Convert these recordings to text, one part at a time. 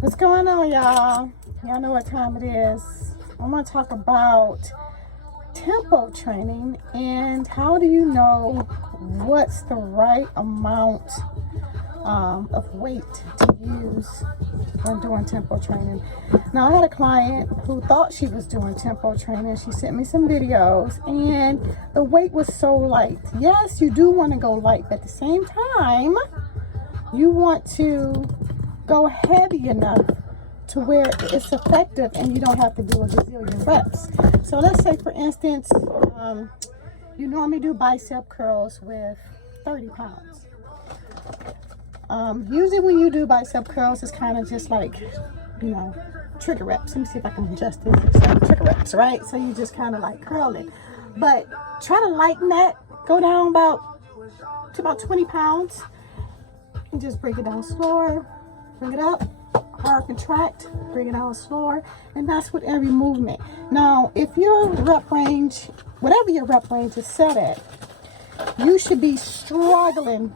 What's going on, y'all? Y'all know what time it is. I'm going to talk about tempo training and how do you know what's the right amount of weight to use when doing tempo training. Now, I had a client who thought she was doing tempo training. She sent me some videos and the weight was so light. Yes, you do want to go light, but at the same time, you want to go heavy enough to where it's effective and you don't have to do a gazillion reps. So let's say, for instance, you normally do bicep curls with 30 pounds. Usually when you do bicep curls, it's kind of just like, trigger reps. Let me see if I can adjust this. It's like trigger reps, right? So you just kind of like curl it. But try to lighten that. Go down to about 20 pounds. And just bring it down slower. Bring it up. Hard contract. Bring it down slower. And that's with every movement. Now, if your rep range, whatever your rep range is set at, you should be struggling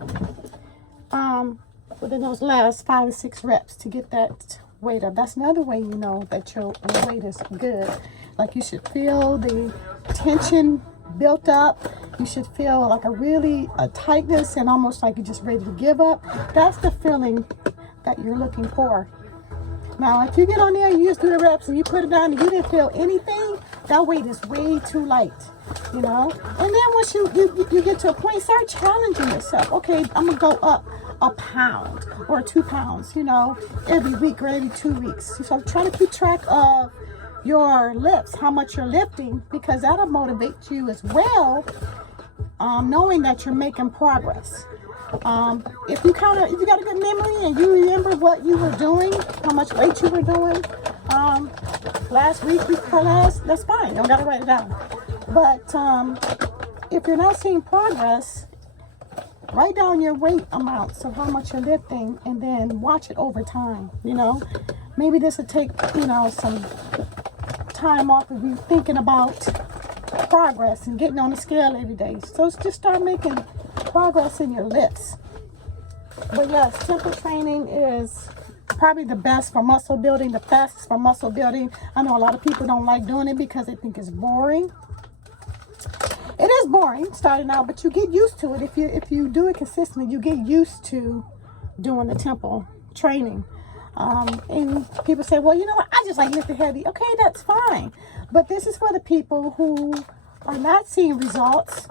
within those last 5 or 6 reps to get that weight up. That's another way you know that your weight is good. Like, you should feel the tension built up. You should feel like a tightness and almost like you're just ready to give up. That's the feeling that you're looking for. Now, if you get on there, you just do the reps and you put it down and you didn't feel anything, that weight is way too light, And then once you get to a point, start challenging yourself. Okay, I'm going to go up a pound or 2 pounds, every week or every 2 weeks. So try to keep track of your lifts, how much you're lifting, because that'll motivate you as well, knowing that you're making progress. If you got a good memory and you remember what you were doing, how much weight you were doing, last week before last, that's fine. You don't got to write it down. But if you're not seeing progress, write down your weight amounts of how much you're lifting and then watch it over time. Maybe this will take, some time off of you thinking about progress and getting on the scale every day. So just start making progress in your lifts. But yes, tempo training is probably the best for muscle building, the fastest for muscle building. I know a lot of people don't like doing it because they think it's boring. It is boring starting out, but you get used to it. If you do it consistently, you get used to doing the tempo training. And people say, well, you know what? I just like lifting heavy. Okay, that's fine. But this is for the people who are not seeing results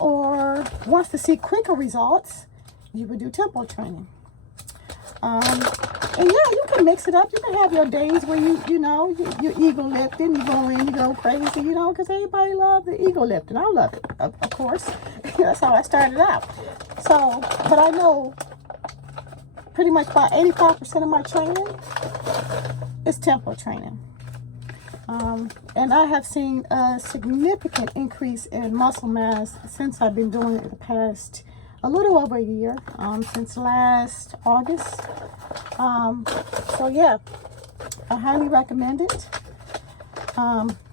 or wants to see quicker results. You would do tempo training. And yeah, you can mix it up. You can have your days where you're ego lifting, you go in, you go crazy, because everybody loves the ego lifting. I love it, of course. That's how I started out. So, but I know pretty much about 85% of my training is tempo training. And I have seen a significant increase in muscle mass since I've been doing it the past a little over a year, since last August. So yeah, I highly recommend it.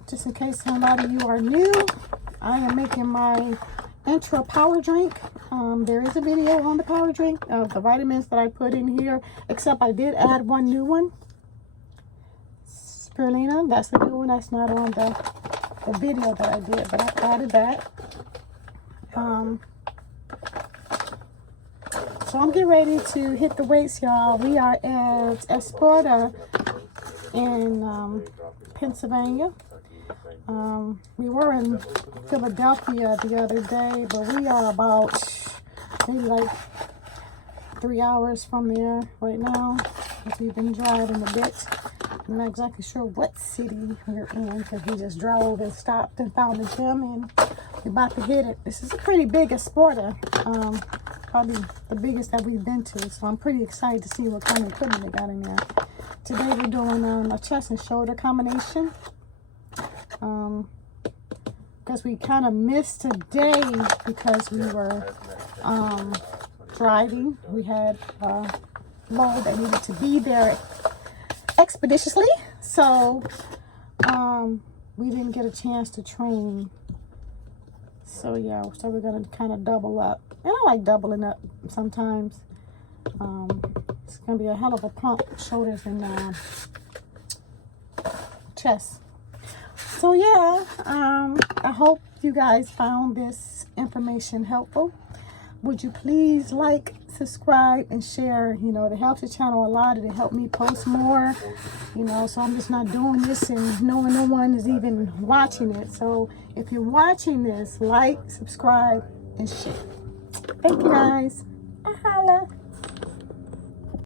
Just in case somebody you are new, I am making my intro power drink. There is a video on the power drink of the vitamins that I put in here, except I did add one new one. Spirulina, that's the new one. That's not on the video that I did, but I added that. So I'm getting ready to hit the weights, y'all. We are at Esporta in Pennsylvania. We were in Philadelphia the other day, but we are about maybe like 3 hours from there right now. We've been driving a bit. I'm not exactly sure what city we're in because we just drove and stopped and found a gym and we're about to hit it. This is a pretty big Esporta. Probably the biggest that we've been to. So I'm pretty excited to see what kind of equipment they got in there. Today we're doing a chest and shoulder combination. Because we kind of missed today because we were driving. We had a load that needed to be there expeditiously. So we didn't get a chance to train. So yeah, we're gonna kind of double up. And I like doubling up sometimes. It's gonna be a hell of a pump, shoulders and chest. So yeah, I hope you guys found this information helpful. Would you please like, subscribe, and share? You know, it helps the channel a lot. It'll help me post more, you know, so I'm just not doing this and knowing no one is even watching it. So if you're watching this, like, subscribe, and share. Thank you guys. Holla.